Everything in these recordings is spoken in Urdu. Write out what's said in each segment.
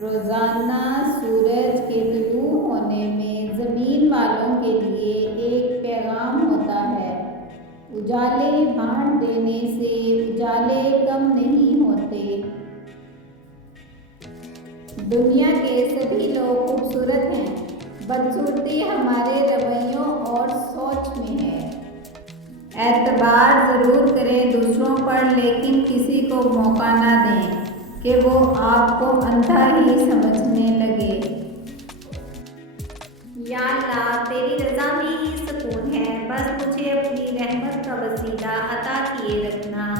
روزانہ سورج کے طلوع ہونے میں زمین والوں کے لیے ایک پیغام ہوتا ہے۔ اجالے بانٹ دینے سے اجالے کم نہیں ہوتے۔ دنیا کے سبھی لوگ خوبصورت ہیں، بدصورتی ہمارے رویوں اور سوچ میں ہے۔ اعتبار ضرور کریں دوسروں پر، لیکن کسی کو موقع نہ دیں کہ وہ آپ کو اندھا ہی سمجھنے لگے۔ یا اللہ، تیری رضا میں ہی سکون ہے، بس مجھے اپنی رحمت کا وسیلہ عطا کیے رکھنا۔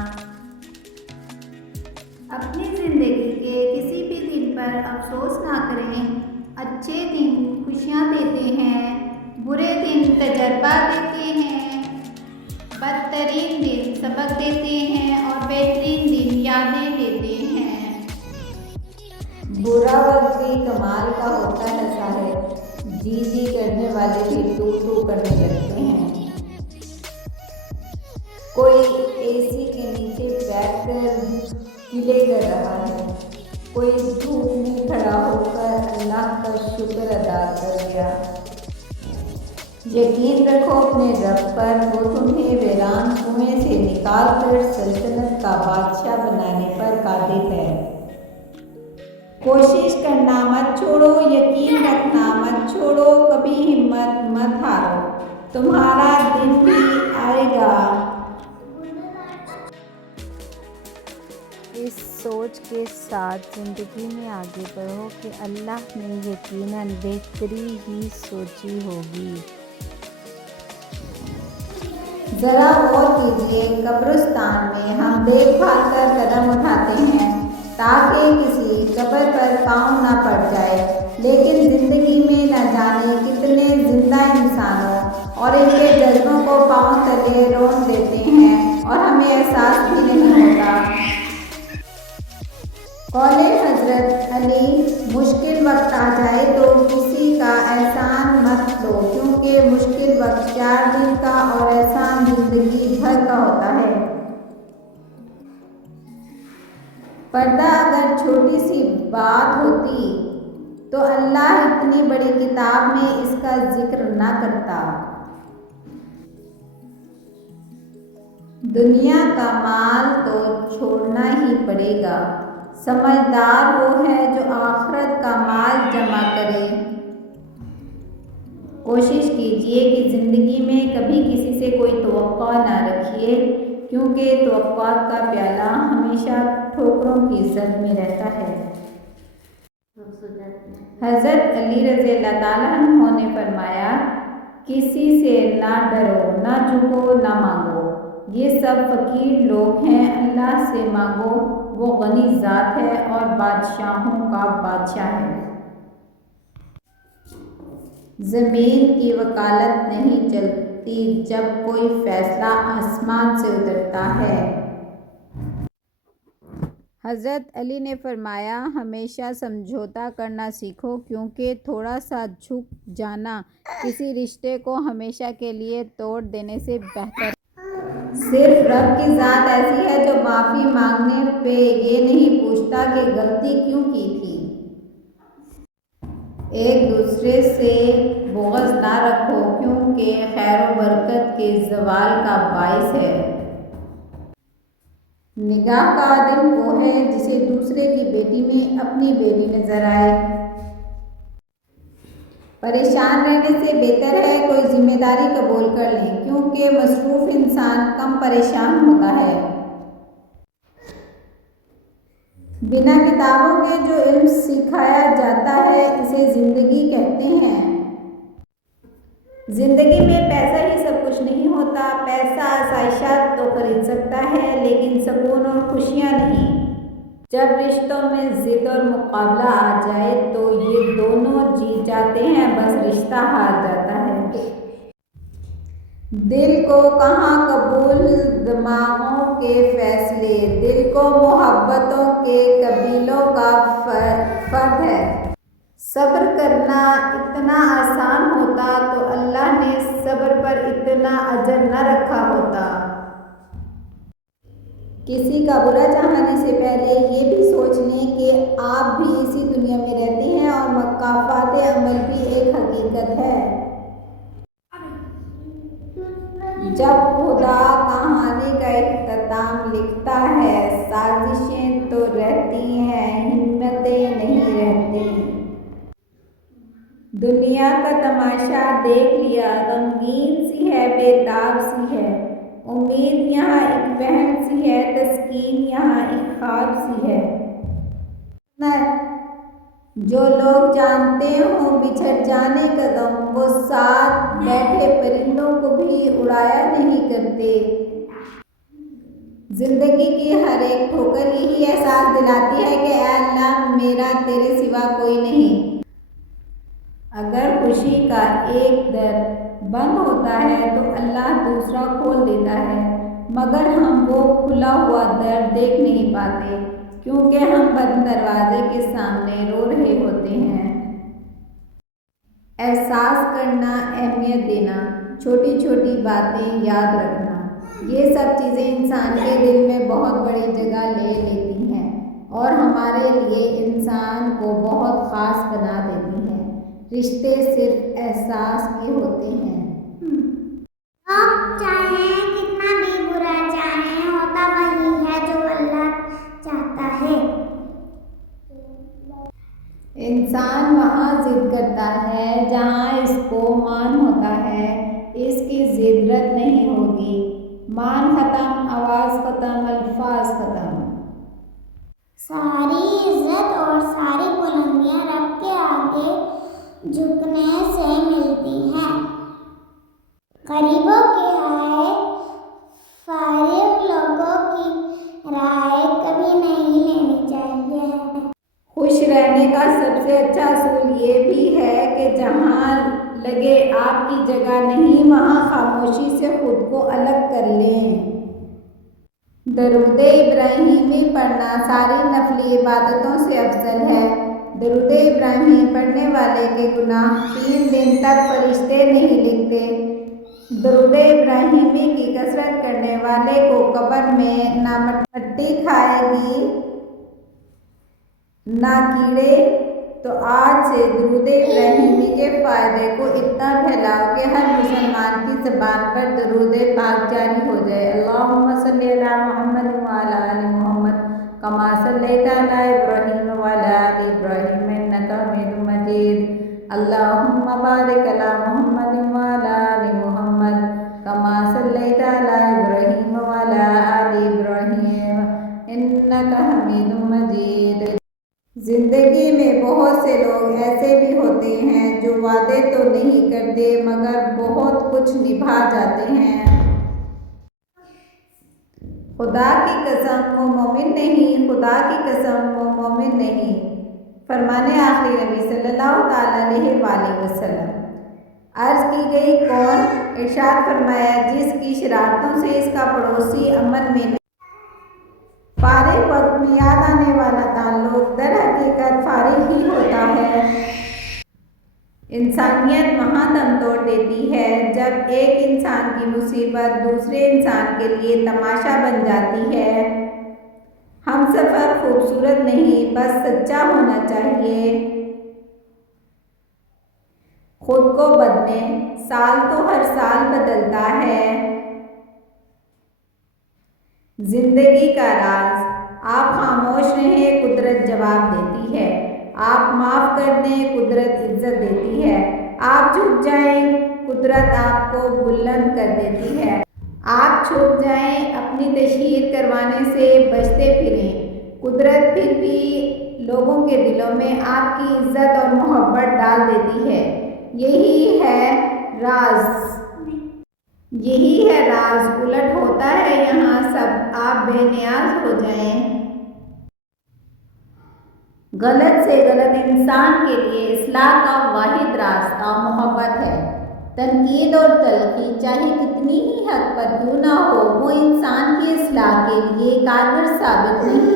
اپنی زندگی کے کسی بھی دن پر افسوس نہ کریں۔ اچھے دن خوشیاں دیتے ہیں، برے دن تجربہ دیتے ہیں، بدترین دن سبق دیتے ہیں اور بہترین دن یادیں دیتے ہیں۔ برا وقت بھی کمال کا ہوتا ہے صاحب، جی جی کرنے والے بھی تو تو کرنے لگتے ہیں۔ کوئی اے سی کے نیچے بیٹھ کر گلے کر رہا ہے، کوئی دھوپ میں کھڑا ہو کر اللہ کا شکر ادا کر گیا۔ یقین رکھو اپنے رب پر، وہ تمہیں ویران کنویں سے نکال کر سلطنت کا بادشاہ بنانے پر قادر ہے۔ کوشش کرنا مت چھوڑو، یقین رکھنا مت چھوڑو، کبھی ہمت مت ہارو، تمہارا دن بھی آئے گا۔ اس سوچ کے ساتھ زندگی میں آگے بڑھو کہ اللہ نے یقیناً بہتری ہی سوچی ہوگی۔ ذرا غور کیجیے، قبرستان میں ہم دیکھ بھال کر قدم اٹھاتے ہیں تاکہ کسی قبر پر پاؤں نہ پڑ جائے، لیکن زندگی میں نہ جانے کتنے زندہ انسانوں اور ان کے جذبوں کو پاؤں تلے رون دیتے ہیں اور ہمیں احساس بھی نہیں ہوتا۔ قول حضرت علی، مشکل وقت آ جائے تو کسی کا احسان مت لو، کیونکہ مشکل وقت 4 دن کا اور احسان زندگی بھر کا ہوتا ہے۔ پردہ اگر چھوٹی سی بات ہوتی تو اللہ اتنی بڑی کتاب میں اس کا ذکر نہ کرتا۔ دنیا کا مال تو چھوڑنا ہی پڑے گا، سمجھدار وہ ہے جو آخرت کا مال جمع کرے۔ کوشش کیجیے کہ زندگی میں کبھی کسی سے کوئی توقع نہ رکھیے، کیونکہ توقعات کا پیالہ ہمیشہ ٹھوکروں کی زد میں رہتا ہے۔ حضرت علی رضی اللہ تعالیٰ عنہ نے فرمایا، کسی سے نہ ڈرو، نہ جھکو، نہ مانگو، یہ سب فقیر لوگ ہیں، اللہ سے مانگو، وہ غنی ذات ہے اور بادشاہوں کا بادشاہ ہے۔ زمین کی وکالت نہیں چلتی جب کوئی فیصلہ آسمان سے اترتا ہے۔ حضرت علی نے فرمایا، ہمیشہ سمجھوتا کرنا سیکھو، کیونکہ تھوڑا سا جھک جانا کسی رشتے کو ہمیشہ کے لیے توڑ دینے سے بہتر ہے۔ صرف رب کی ذات ایسی ہے جو معافی مانگنے پہ یہ نہیں پوچھتا کہ غلطی کیوں کی تھی۔ ایک دوسرے سے بغض نہ رکھو، کیونکہ خیر و برکت کے زوال کا باعث ہے۔ نگاہ کا عالم وہ ہے جسے دوسرے کی بیٹی میں اپنی بیٹی نظر آئے۔ پریشان رہنے سے بہتر ہے کوئی ذمہ داری قبول کر لیں، کیونکہ مصروف انسان کم پریشان ہوتا ہے۔ بنا کتابوں کے جو علم سکھایا جاتا ہے اسے زندگی کہتے ہیں۔ زندگی میں پیسہ ہی سب کچھ نہیں ہوتا، پیسہ آسائشات تو خرید سکتا ہے لیکن سکون اور خوشیاں نہیں۔ جب رشتوں میں ضد اور مقابلہ آ جائے تو یہ دونوں جیت جاتے ہیں، بس رشتہ ہار جاتا ہے۔ دل کو کہاں قبول دماغوں کے فیصلے، دل کو محبتوں کے قبیلوں کا فرد ہے۔ صبر کرنا اتنا آسان ہوتا تو اللہ نے صبر پر اتنا اجر نہ رکھا ہوتا۔ کسی کا برا چاہنے سے پہلے یہ بھی سوچ لیں کہ آپ بھی اسی دنیا دنیا میں رہتے ہیں اور مکافات عمل بھی ایک حقیقت ہے۔ جب خدا کہانی کا اختتام لکھتا ہے، سازشیں تو رہتی ہیں، ہمتیں نہیں رہتی۔ دنیا کا تماشا دیکھ لیا، غمگین سی ہے، بے تاب سی ہے۔ امید یہاں ایک وہم سی ہے، تسکین یہاں ایک خواب سی ہے۔ جو لوگ جانتے ہوں بچھڑ جانے کا غم، وہ ساتھ بیٹھے پرندوں کو بھی اڑایا نہیں کرتے۔ زندگی کی ہر ایک ٹھوکر یہی احساس دلاتی ہے کہ اے اللہ، میرا تیرے سوا کوئی نہیں۔ اگر خوشی کا ایک در بند ہوتا ہے تو اللہ دوسرا کھول دیتا ہے، مگر ہم وہ کھلا ہوا در دیکھ نہیں پاتے، کیونکہ ہم بند دروازے کے سامنے رو رہے ہوتے ہیں۔ احساس کرنا، اہمیت دینا، چھوٹی چھوٹی باتیں یاد رکھنا، یہ سب چیزیں انسان کے دل میں بہت بڑی جگہ لے لیتی ہیں اور ہمارے لیے انسان کو بہت خاص بنا دیتی ہیں۔ رشتے صرف احساس کے ہوتے ہیں۔ لوگ چاہیں کتنا بھی برا چاہیں، ہوتا وہی ہے جو اللہ چاہتا ہے۔ انسان وہاں ضد کرتا ہے جہاں اس کو مان ہوتا ہے، اس کی ضد رد نہیں ہوگی۔ مان ختم، آواز ختم، الفاظ ختم۔ ساری عزت اور ساری بلندیاں رب کے آگے جھکنے سے ملتی ہیں۔ غریبوں کی رائے، فارغ لوگوں کی رائے کبھی نہیں لینی چاہیے۔ خوش رہنے کا سب سے اچھا اصول یہ بھی ہے کہ جہاں لگے آپ کی جگہ نہیں، وہاں خاموشی سے خود کو الگ کر لیں۔ درود ابراہیمی پڑھنا ساری نفلی عبادتوں سے افضل ہے۔ درود ابراہیمی پڑھنے والے کے گناہ 3 دن تک فرشتے نہیں لکھتے۔ درود ابراہیمی کی کثرت کرنے والے کو قبر میں نہ مٹی کھائے گی نہ کیڑے۔ تو آج سے درود ابراہیمی کے فائدے کو اتنا پھیلاؤ کہ ہر مسلمان کی زبان پر درود پاک جاری ہو جائے۔ اللہم صلی علی محمد وعلی آل محمد کما صلیت علی ابراہیم وعلی آل ابراہیم انک حمید مجید۔ اللہم بارک علی محمد وعلی آل محمد کما صلیت علی ابراہیم وعلی آل ابراہیم انک حمید مجید۔ زندگی میں بہت سے لوگ ایسے بھی ہوتے ہیں جو وعدے تو نہیں کرتے مگر بہت کچھ نبھا جاتے ہیں۔ خدا کی قسم وہ مومن نہیں، خدا کی قسم وہ مومن نہیں۔ فرمان آخری نبی صلی اللہ تعالیٰ علیہ وآلہ وسلم۔ عرض کی گئی کون؟ ارشاد فرمایا جس کی شرارتوں سے اس کا پڑوسی امن میں نہیں۔ فارغ وقت میں یاد آنے والا تعلق در حقیقت فارغ ہی ہوتا ہے۔ انسانیت وہاں دم توڑ دیتی ہے جب ایک انسان کی مصیبت دوسرے انسان کے لیے تماشا بن جاتی ہے۔ ہم سفر خوبصورت نہیں، بس سچا ہونا چاہیے۔ خود کو بدلیں، سال تو ہر سال بدلتا ہے۔ زندگی کا راز، آپ خاموش رہیں قدرت جواب دیتی ہے، آپ معاف کر دیں قدرت عزت دیتی ہے، آپ جھک جائیں قدرت آپ کو بلند کر دیتی ہے، آپ چھپ جائیں اپنی تشہیر کروانے سے بچتے پھریں، قدرت پھر بھی لوگوں کے دلوں میں آپ کی عزت اور محبت ڈال دیتی ہے۔ یہی ہے راز، الٹ ہوتا ہے یہاں سب آپ بے نیاز ہو جائیں۔ غلط سے غلط انسان کے لیے اصلاح کا واحد راستہ محبت ہے۔ تنقید اور تلخی چاہے کتنی ہی حد پر کیوں نہ ہو، وہ انسان کی اصلاح کے لیے کارگر ثابت نہیں۔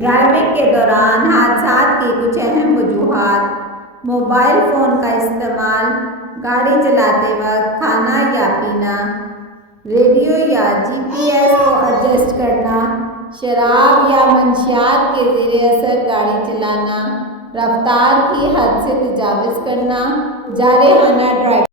ڈرائیونگ کے دوران حادثات کی کچھ اہم وجوہات: موبائل فون کا استعمال، گاڑی چلاتے وقت کھانا یا پینا، ریڈیو یا GPS کو ایڈجسٹ کرنا، شراب یا منشیات کے زیر اثر گاڑی چلانا، رفتار کی حد سے تجاوز کرنا، جارحانہ ڈرائیونگ